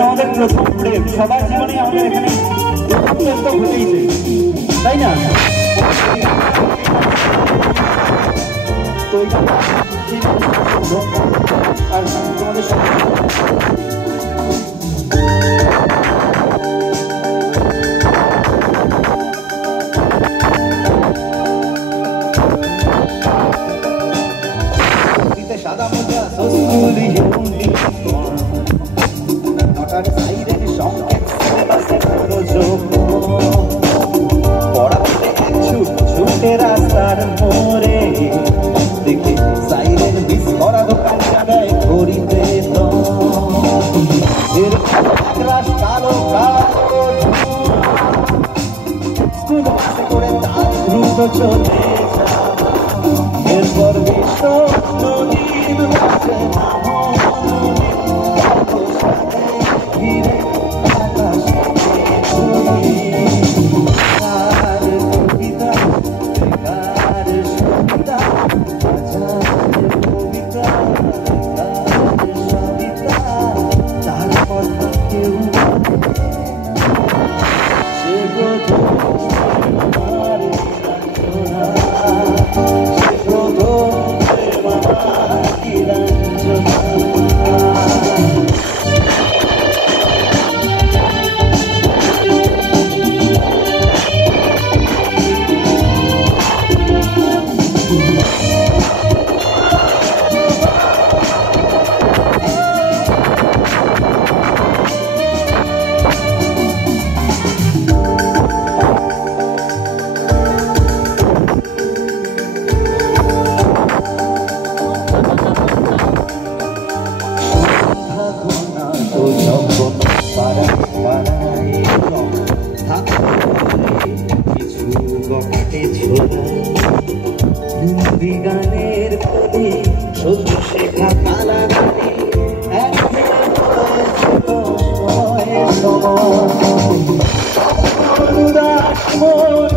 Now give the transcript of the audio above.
আমাদের প্রথম প্রেম, সবার জীবনে আমাদের এখানে প্রথম প্রেম তো ঘটেইছে, তাই না? তো আর তোমাদের সাদা মোজা সস্তুলি হিউন্ডি আকার সাইরের সঙ্গে পড়াতে এক ছুটে রাস্তার মোড়ে দেখে সাইরেন বিস করা দোকান জায়গায় করিতে রাস কালো কালো স্কুল বাসে করে তার দ্রুত চলে এরপর বিশ্ব নদীর মাঝে গানের প্রতি সহ্য শেখা কালা সময়